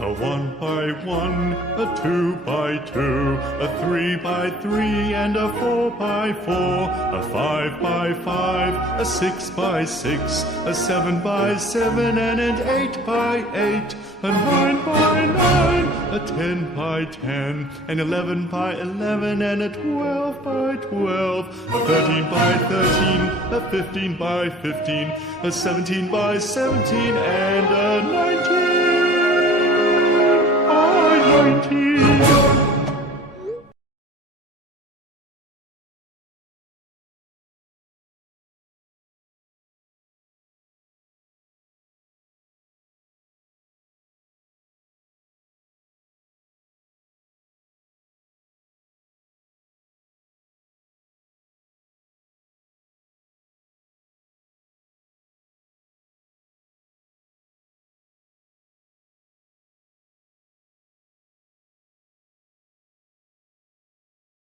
A 1 by 1, a 2 by 2, a 3 by 3, and a 4 by 4, a 5 by 5, a 6 by 6, a 7 by 7, and an 8 by 8, a 9 by 9, a 10 by 10, an 11 by 11, and a 12 by 12, a 13 by 13, a 15 by 15, a 17 by 17, and a 19. 19.